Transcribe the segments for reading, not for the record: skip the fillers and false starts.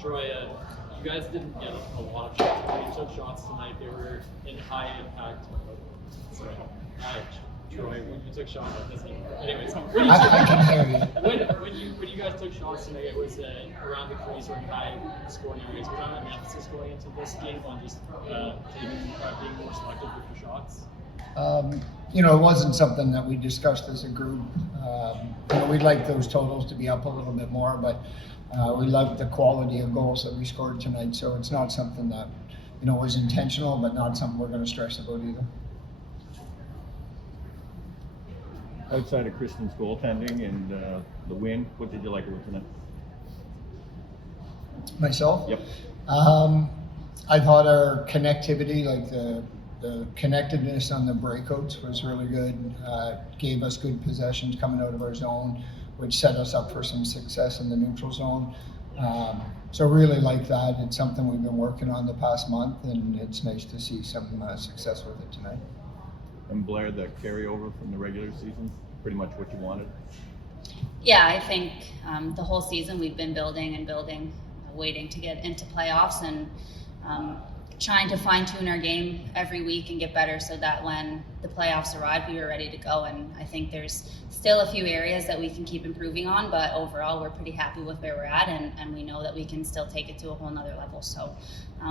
Troy, you guys didn't get a lot of shots, but you took shots tonight. They were in high impact. Sorry. Troy, when you took shots, anyways, I can hear you. When you guys took shots tonight, it was around the crease or in high scoring areas. Was that an emphasis going into this game on just being more selective with your shots? It wasn't something that we discussed as a group. We'd like those totals to be up a little bit more, but we loved the quality of goals that we scored tonight. So it's not something that was intentional, but not something we're going to stress about either. Outside of Kristen's goaltending and the win, what did you like about tonight? Myself? Yep. I thought our connectivity, like the connectedness on the breakouts was really good. Gave us good possessions coming out of our zone, which set us up for some success in the neutral zone. So really like that. It's something we've been working on the past month, and it's nice to see some success with it tonight. And Blayre, the carryover from the regular season, pretty much what you wanted? Yeah, I think the whole season we've been building and building, waiting to get into playoffs and trying to fine-tune our game every week and get better so that when the playoffs arrive, we were ready to go. And I think there's still a few areas that we can keep improving on, but overall we're pretty happy with where we're at, and we know that we can still take it to a whole nother level. So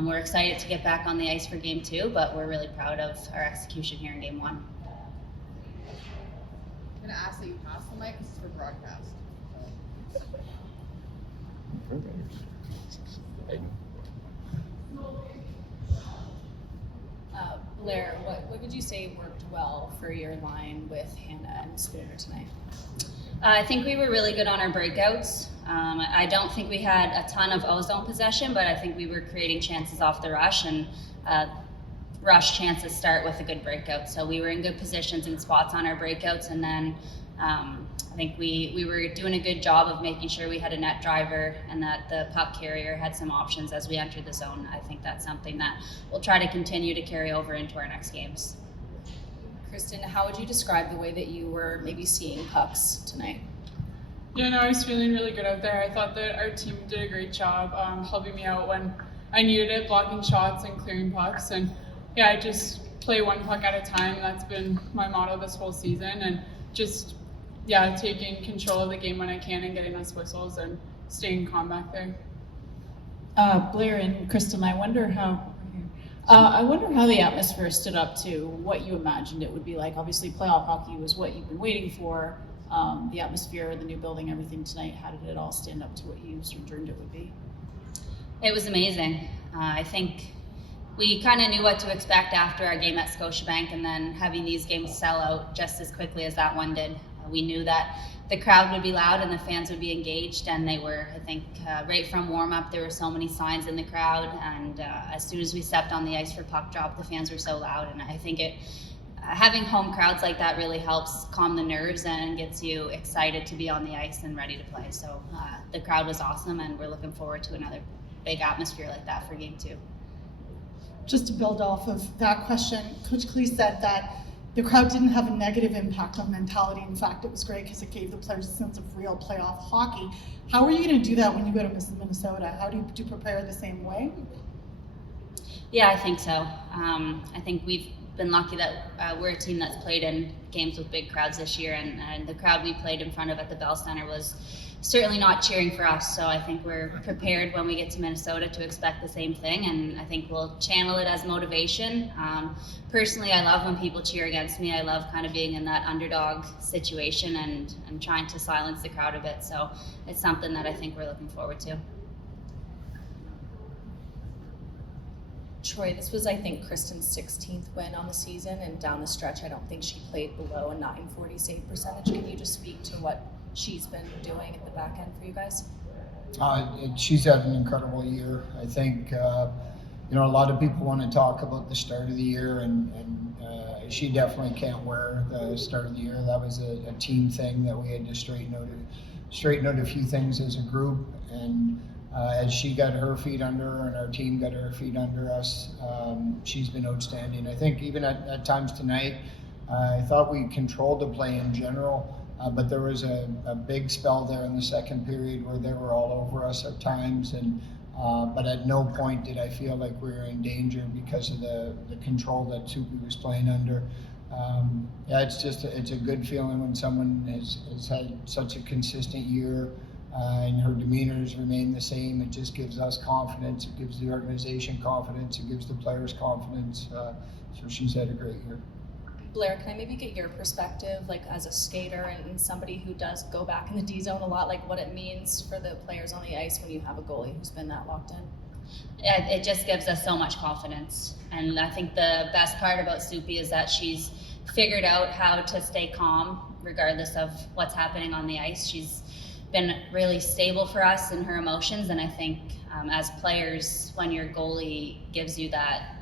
we're excited to get back on the ice for game 2, but we're really proud of our execution here in game 1. I'm going to ask that you pass the mic. This is for broadcast. Blayre, what would you say worked well for your line with Hannah and Spooner tonight? I think we were really good on our breakouts. I don't think we had a ton of O-zone possession, but I think we were creating chances off the rush, and rush chances start with a good breakout. So we were in good positions and spots on our breakouts, and then I think we were doing a good job of making sure we had a net driver and that the puck carrier had some options as we entered the zone. I think that's something that we'll try to continue to carry over into our next games. Kristen, how would you describe the way that you were maybe seeing pucks tonight? Yeah, no, I was feeling really good out there. I thought that our team did a great job helping me out when I needed it, blocking shots and clearing pucks. And yeah, I just play one puck at a time. That's been my motto this whole season. And just, taking control of the game when I can and getting us whistles and staying calm back there. Blayre and Kristen, I wonder how the atmosphere stood up to what you imagined it would be like. Obviously, playoff hockey was what you've been waiting for. The atmosphere, the new building, everything tonight, how did it all stand up to what you sort of dreamed it would be? It was amazing. I think we kind of knew what to expect after our game at Scotiabank, and then having these games sell out just as quickly as that one did. We knew that the crowd would be loud and the fans would be engaged, and they were. I think right from warm-up there were so many signs in the crowd, and as soon as we stepped on the ice for puck drop, the fans were so loud, and I think having home crowds like that really helps calm the nerves and gets you excited to be on the ice and ready to play. So the crowd was awesome, and we're looking forward to another big atmosphere like that for game 2. Just to build off of that question, Coach Clee said that the crowd didn't have a negative impact on mentality. In fact, it was great because it gave the players a sense of real playoff hockey. How are you going to do that when you go to Minnesota? How do you prepare the same way? Yeah, I think so. I think we've been lucky that we're a team that's played in games with big crowds this year, and the crowd we played in front of at the Bell Center was certainly not cheering for us. So I think we're prepared when we get to Minnesota to expect the same thing, and I think we'll channel it as motivation. Personally, I love when people cheer against me. I love kind of being in that underdog situation and trying to silence the crowd a bit. So it's something that I think we're looking forward to. Troy, this was, I think, Kristen's 16th win on the season, and down the stretch, I don't think she played below a .940 save percentage. Can you just speak to what she's been doing at the back end for you guys? She's had an incredible year. I think, a lot of people want to talk about the start of the year, and she definitely can't wear the start of the year. That was a team thing that we had to straighten out a few things as a group, and as she got her feet under her and our team got her feet under us, she's been outstanding. I think even at times tonight, I thought we controlled the play in general, but there was a big spell there in the second period where they were all over us at times, and But at no point did I feel like we were in danger because of the control that Soupy was playing under. Yeah, it's a good feeling when someone has had such a consistent year and her demeanor has remained the same. It just gives us confidence. It gives the organization confidence. It gives the players confidence. So she's had a great year. Blayre, can I maybe get your perspective, like as a skater and somebody who does go back in the D zone a lot, like what it means for the players on the ice when you have a goalie who's been that locked in? It just gives us so much confidence. And I think the best part about Soupy is that she's figured out how to stay calm regardless of what's happening on the ice. She's been really stable for us in her emotions, and I think as players, when your goalie gives you that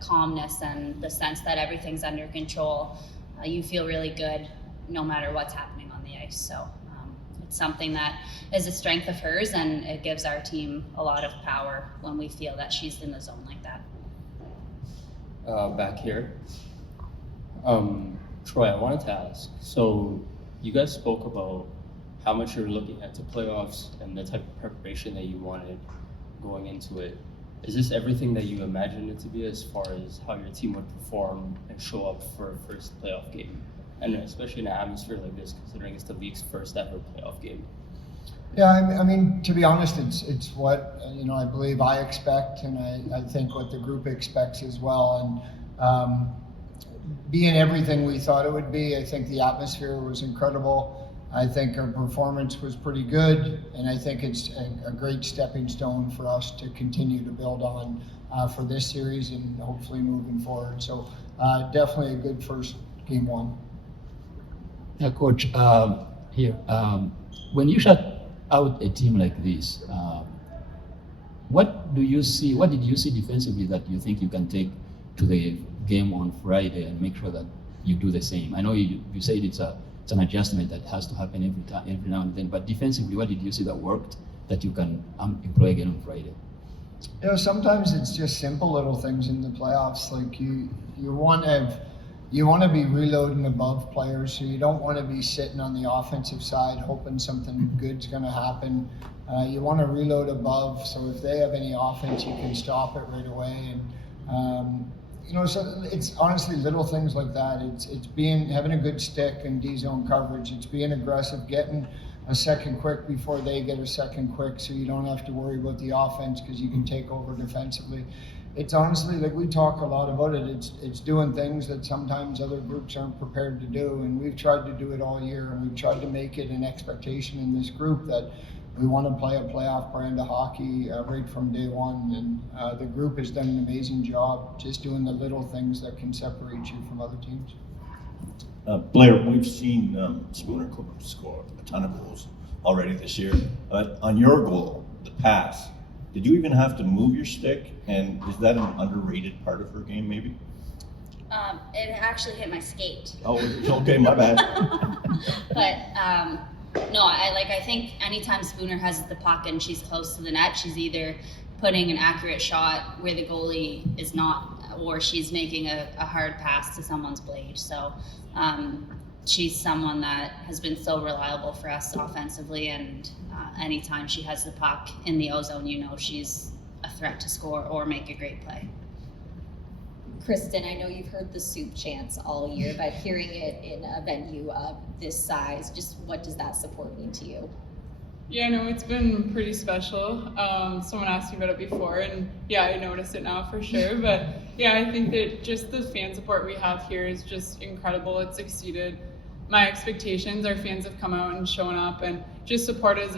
calmness and the sense that everything's under control, you feel really good no matter what's happening on the ice. So it's something that is a strength of hers, and it gives our team a lot of power when we feel that she's in the zone like that. Back here. Troy, I wanted to ask, so you guys spoke about how much you're looking at the playoffs and the type of preparation that you wanted going into it. Is this everything that you imagined it to be as far as how your team would perform and show up for a first playoff game? And especially in an atmosphere like this, considering it's the league's first ever playoff game. Yeah, I mean, to be honest, it's what I believe I expect, and I think what the group expects as well. And being everything we thought it would be, I think the atmosphere was incredible. I think our performance was pretty good, and I think it's a great stepping stone for us to continue to build on for this series and hopefully moving forward. So definitely a good first game one. Yeah, Coach, here, when you shut out a team like this, what did you see defensively that you think you can take to the game on Friday and make sure that you do the same? I know you said it's an adjustment that has to happen every now and then, but defensively, what did you see that worked that you can employ again on Friday? Sometimes it's just simple little things in the playoffs. Like you want to be reloading above players, so you don't want to be sitting on the offensive side hoping something good's going to happen. You want to reload above, so if they have any offense, you can stop it right away. And so it's honestly little things like that. It's having a good stick and D-zone coverage. It's being aggressive, getting a second quick before they get a second quick, so you don't have to worry about the offense because you can take over defensively. It's honestly, like, we talk a lot about it. It's doing things that sometimes other groups aren't prepared to do, and we've tried to do it all year, and we've tried to make it an expectation in this group that we want to play a playoff brand of hockey right from day one, and the group has done an amazing job just doing the little things that can separate you from other teams. Blayre, we've seen Spooner score a ton of goals already this year. On your goal, the pass, did you even have to move your stick? And is that an underrated part of her game, maybe? It actually hit my skate. Oh, okay, my bad. But no, I think anytime Spooner has the puck and she's close to the net, she's either putting an accurate shot where the goalie is not, or she's making a hard pass to someone's blade. So she's someone that has been so reliable for us offensively, and anytime she has the puck in the O-zone, she's a threat to score or make a great play. Kristen, I know you've heard the soup chants all year, but hearing it in a venue of this size, just what does that support mean to you? Yeah, no, it's been pretty special. Someone asked me about it before, and yeah, I noticed it now for sure. But yeah, I think that just the fan support we have here is just incredible. It's exceeded my expectations. Our fans have come out and shown up and just supported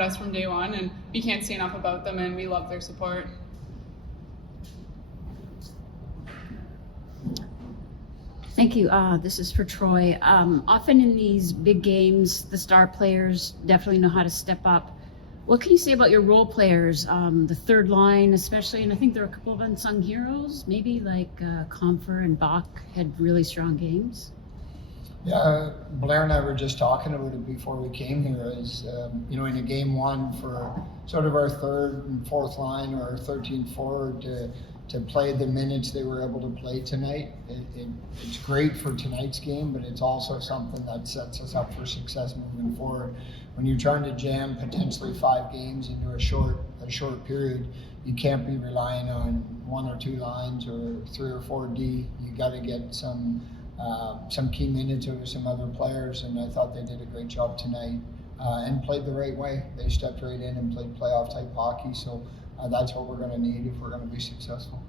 us from day one, and we can't say enough about them, and we love their support. Thank you. This is for Troy. Often in these big games, the star players definitely know how to step up. What can you say about your role players, the third line especially? And I think there are a couple of unsung heroes, maybe like Comfer and Bach had really strong games. Yeah, Blayre and I were just talking about it before we came here. In a game one for sort of our third and fourth line or our 13th forward to play the minutes they were able to play tonight. It's great for tonight's game, but it's also something that sets us up for success moving forward. When you're trying to jam potentially 5 games into a short a short period. You can't be relying on 1 or 2 lines or 3 or 4 D. You got to get some key minutes over some other players, and I thought they did a great job tonight and played the right way. They stepped right in and played playoff type hockey, so that's what we're going to need if we're going to be successful.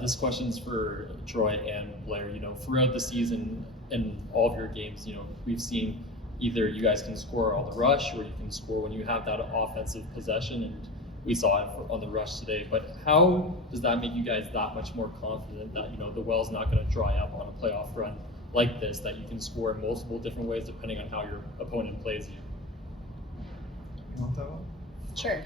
This question's for Troy and Blayre. You know, throughout the season in all of your games, you know, we've seen either you guys can score on the rush or you can score when you have that offensive possession, and we saw it on the rush today. But how does that make you guys that much more confident that, you know, the well's not going to dry up on a playoff run like this, that you can score in multiple different ways depending on how your opponent plays you? You want that one? Sure.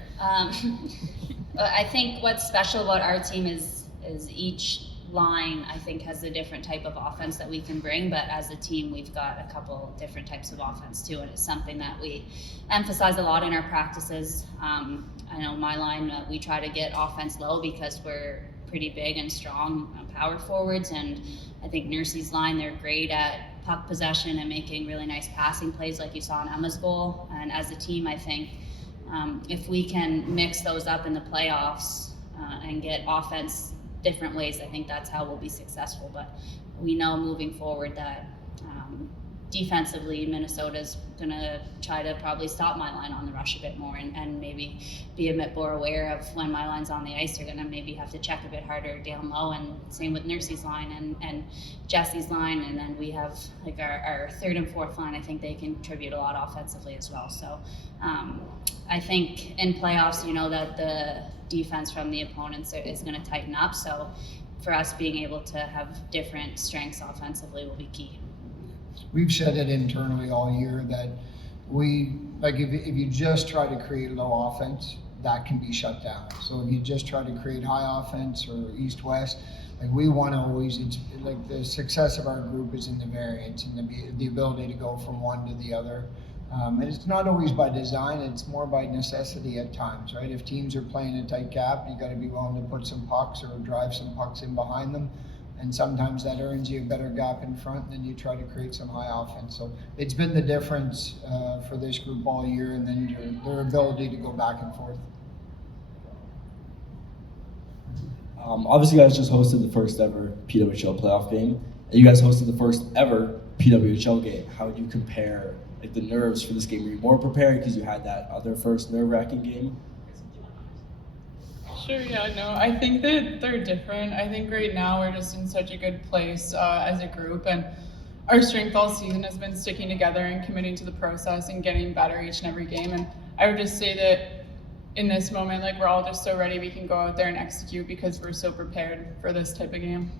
I think what's special about our team is each line, I think, has a different type of offense that we can bring, but as a team we've got a couple different types of offense too, and it's something that we emphasize a lot in our practices. I know my line, we try to get offense low because we're pretty big and strong power forwards, and I think Nursey's line, they're great at puck possession and making really nice passing plays like you saw in Emma's goal. And as a team, I think if we can mix those up in the playoffs and get offense different ways, I think that's how we'll be successful. But we know moving forward that defensively, Minnesota's going to try to probably stop my line on the rush a bit more and maybe be a bit more aware of when my line's on the ice. They're going to maybe have to check a bit harder down low, and same with Nursey's line and Jesse's line. And then we have like our third and fourth line. I think they contribute a lot offensively as well. So I think in playoffs, you know that the defense from the opponents is going to tighten up. So for us, being able to have different strengths offensively will be key. We've said it internally all year that if you just try to create low offense, that can be shut down. So if you just try to create high offense or east-west, like we want to always, it's like the success of our group is in the variance and the ability to go from one to the other. And it's not always by design, it's more by necessity at times, right? If teams are playing a tight gap, you got to be willing to put some pucks or drive some pucks in behind them. And sometimes that earns you a better gap in front, and then you try to create some high offense. So it's been the difference for this group all year, and then their ability to go back and forth. Obviously, you guys just hosted the first ever PWHL playoff game, and you guys hosted the first ever PWHL game. How would you compare like the nerves for this game? Were you more prepared because you had that other first nerve-wracking game? Sure, yeah, no, I think that they're different. I think right now we're just in such a good place as a group, and our strength all season has been sticking together and committing to the process and getting better each and every game. And I would just say that in this moment, like, we're all just so ready we can go out there and execute because we're so prepared for this type of game.